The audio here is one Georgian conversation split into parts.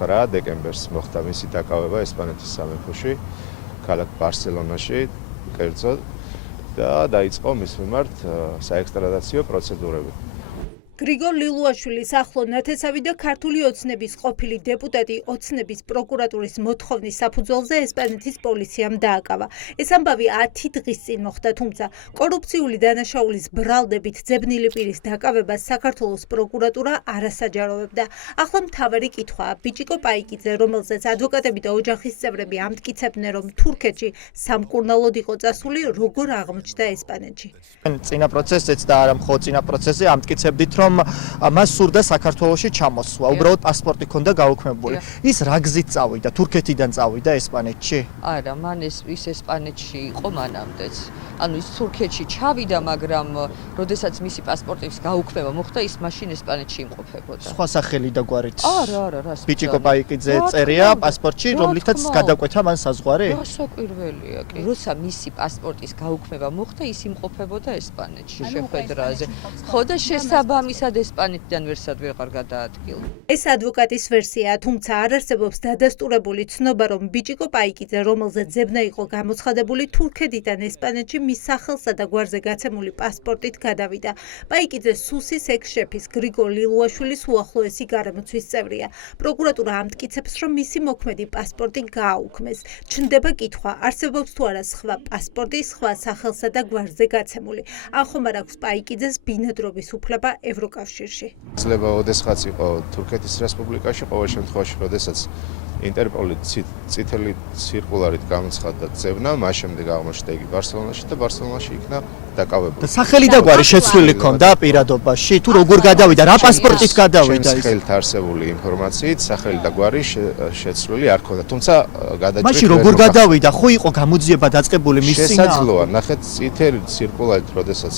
9 დეკემბერს მოხდა მისი დაკავება ესპანეთის სამეფოში, ქალაქ ბარსელონაში, კერძოდ და დაიწყო მის მიმართ საექსტრადაციო პროცედურები. გრიგორ ლილუაშვილის ახლო ნათესავი და ქართული ოცნების ყოფილი დეპუტატი ოცნების პროკურატურის მოთხოვნის საფუძველზე ესპანეთის პოლიციამ დააკავა. ეს ამბავი 10 დღის წინ მოხდა, თუმცა კორუფციული დანაშაულის ბრალდებით ძებნილი პირის დაკავებას საქართველოს პროკურატურა არასაჯაროვებდა. ახლა მთავარი კითხვაა, ბიჭიკო პაიკიძე, რომელზეც ადვოკატები და ოჯახის წევრები ამტკიცებდნენ, რომ თურქეთში სამკურნალოდ იყო წასული, როგორ აღმოჩნდა ესპანეთში. წინა პროცესზეც და არა მხოლოდ წინა პროცესზე ამტკიცებდით, რომ მას სურდა საქართველოში ჩამოსვლა, უბრალოდ პასპორტი ჰქონდა გაუქმებული. ის რა გზით წავიდა? თურქეთიდან წავიდა ესპანეთში? არა, მან ის ესპანეთში იყო მანამდეც. ანუ ის თურქეთში ჩავიდა, მაგრამ როდესაც მისი პასპორტის გაუქმება მოხდა, ის მაშინ ესპანეთში იმყოფებოდა. სხვა სახელი და გვარით. არა, რას. ბიჭიკო პაიკიძე წერია პასპორტში, რომლითაც გადაკვეთა მან საზღვარი? გასაკვირველია კი. როცა მისი პასპორტის გაუქმება მოხდა, ის იმყოფებოდა ესპანეთში შეხვედრაზე. ხო და შესაბამისად ესპანეთიდან ვერსად ვეღარ გადაადგილდა. ეს ადვოკატის ვერსიაა, თუმცა არ არსებობს დადასტურებული ცნობა, რომ ბიჭიკო პაიკიძე, რომელზეც ძებნა იყო გამოცხადებული, თურქეთიდან ესპანეთში მის სახელსა და გვარზე გაცემული პასპორტით გადავიდა. პაიკიძე სუსის ექს-შეფის გრიგორ ლილუაშვილის უახლოესი გარემოცვის წევრია. პროკურატურა ამტკიცებს, რომ მისი მოქმედი პასპორტი გააუქმეს. ჩნდება კითხვა, არსებობს თუ არა სხვა პასპორტი სხვა სახელსა და გვარზე გაცემული. ან ხომ არ აქვს პაიკიძეს ბინადრობის უფლება ევროკავშირში. ძლება ოდესღაც იყო თურქეთის რესპუბლიკაში, ყოველ შემთხვევაში, როდესაც ინტერპოლი წითელი ცირკულარით გამოცხადდა ძებნა, მას შემდეგ აღმოჩნდა იგი ბარსელონაში და ბარსელონაში იქნა დაკავებული. სახელი და გვარი შეცვლილი ჰქონდა პირადობაში, თუ როგორ გადავიდა, რა პასპორტით გადავიდა ის? ხელთ არსებული ინფორმაციით სახელი და გვარი შეცვლილი არ ჰქონდა, თუმცა გადაჭრით. მაშინ როგორ გადავიდა? ხო იყო გამოძიება დაწყებული მის წინააღმდეგ? შესაძლოა, ნახეთ, წითელი ცირკულარით, როდესაც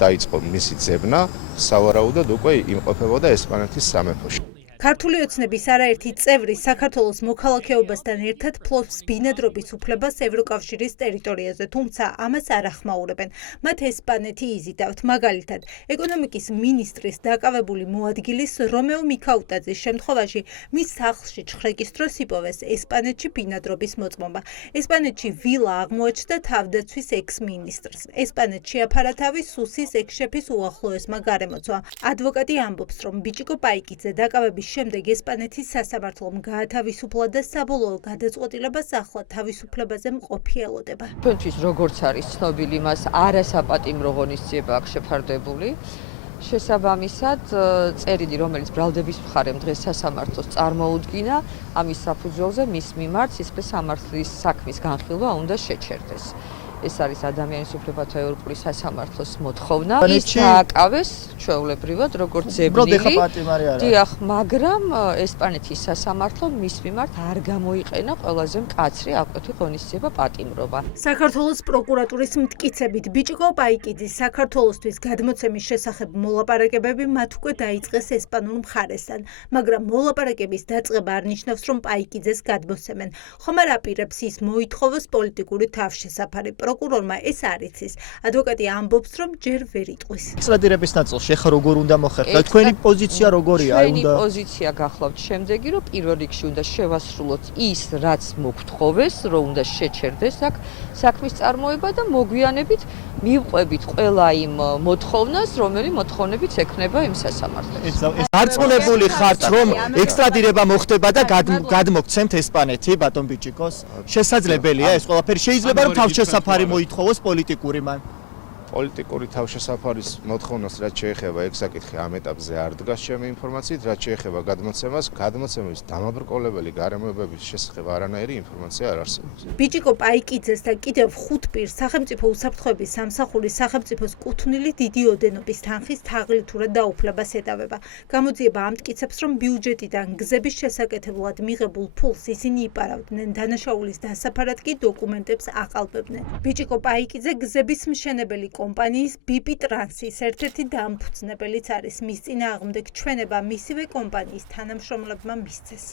დაიწყო მისი ძებნა, სავარაუდოდ უკვე იმყოფებოდა ესპანეთის სამეფოში. ქართული ოცნების არაერთი წევრი საქართველოს მოქალაქეობასთან ერთად ფლობს ბინადრობის უფლებას ევროკავშირის ტერიტორიაზე, თუმცა ამას არ ახმაურებენ. მათ ესპანეთი იზიდავთ, მაგალითად, ეკონომიკის მინისტრის დაკავებული მოადგილის რომეო მიქაუტაძის შემთხვევაში მის სახლში ჩხრეკის დროს იპოვეს ესპანეთში ბინადრობის მოწმობა. ესპანეთში ვილა აღმოაჩნდა თავდაცვის ექს-მინისტრს. ესპანეთში შეაფარა თავი სუსის ექს-შეფის უახლოესმა გარემოცვა. ადვოკატი ამბობს, რომ ბიჭიკო პაიკიძე დაკავების შემდეგ ესპანეთის სასამართლომ გაათავისუფლა და საბოლოო გადაწყვეტილებას ახლა თავისუფლებაზე მყოფი ელოდება. ჩვენთვის როგორც არის ცნობილი, მას არასაპატიმრო ღონისძიება აქვს შეფარდებული. შესაბამისად, წერილი, რომელიც ბრალდების მხარემ დღეს სასამართლოს წარმოუდგინა, ამის საფუძველზე მის მიმართ სისხლის სამართლის საქმის განხილვა უნდა შეჩერდეს. ეს არის ადამიანის უფლებათა ევროპული სასამართლოს მოთხოვნა. ის დააკავეს ჩვეულებრივად, როგორც ძებნილი. დიახ, მაგრამ ესპანეთის სასამართლომ მის მიმართ არ გამოიყენა ყველაზე მკაცრი აღკვეთი ღონისძიება პატიმრობა. საქართველოს პროკურატურის მტკიცებით, ბიჭიკო პაიკიძის საქართველოსთვის გადმოცემის შესახებ მოლაპარაკებები მათ უკვე დაიწყეს ესპანურ მხარესთან, მაგრამ მოლაპარაკების დაწყება არ ნიშნავს, რომ პაიკიძეს გადმოსცემენ. ხომ არ აპირებს ის მოითხოვოს პოლიტიკური თავშესაფარი. პროკურორმა ეს არ იცის. ადვოკატი ამბობს, რომ ჯერ ვერ იტყვის. ექსტრადირების ნაწილში ახლა როგორ უნდა მოხერხდეთ? თქვენი პოზიცია როგორია? ჩვენი პოზიცია გახლავთ შემდეგი, რომ პირველ რიგში უნდა შევასრულოთ ის, რაც მოგთხოვეს, რომ უნდა შეჩერდეს აქ საქმის წარმოება და მოგვიანებით მივყვებით ყველა იმ მოთხოვნას, რომელი მოთხოვნებიც ექნება იმ სასამართლოს. დარწმუნებული ხართ, რომ ექსტრადირება მოხდება და გადმოგცემთ ესპანეთი ბატონ ბიჭიკოს? შესაძლებელია ეს ყველაფერი? შეიძლება რომ თავშესაფარი მოითხოვოს პოლიტიკური მან? პოლიტიკური თავშესაფარის მოთხოვნას რაც შეეხება ეგ საკითხი ამ ეტაპზე არ დგას ჩემი ინფორმაციით, რაც შეეხება გადმოცემას, გადმოცემის დამაბრკოლებელი გარემოებების შესახებ არანაირი ინფორმაცია არ არსებობს. ბიჭიკო პაიკიძეს და კიდევ 5 პირს სახელმწიფო უსაფრთხოების სამსახურის სახელმწიფოს კუთვნილი დიდი ოდენობის თანხის თაღლითურად დაუფლებას ეტავება. გამოძიება ამტკიცებს, რომ ბიუჯეტიდან გზების შესაკეთებლად მიღებულ ფულს ისინი იპარავდნენ, დანაშაულის დასაფარად კი დოკუმენტებს აყალბებდნენ. ბიჭიკო პაიკიძე გზების მშენებელი კომპანიის BP ტრანსის ერთ-ერთი დამფუძნებელიც არის. მის წინააღმდეგ ჩვენება მისივე კომპანიის თანამშრომლებმა მისცეს.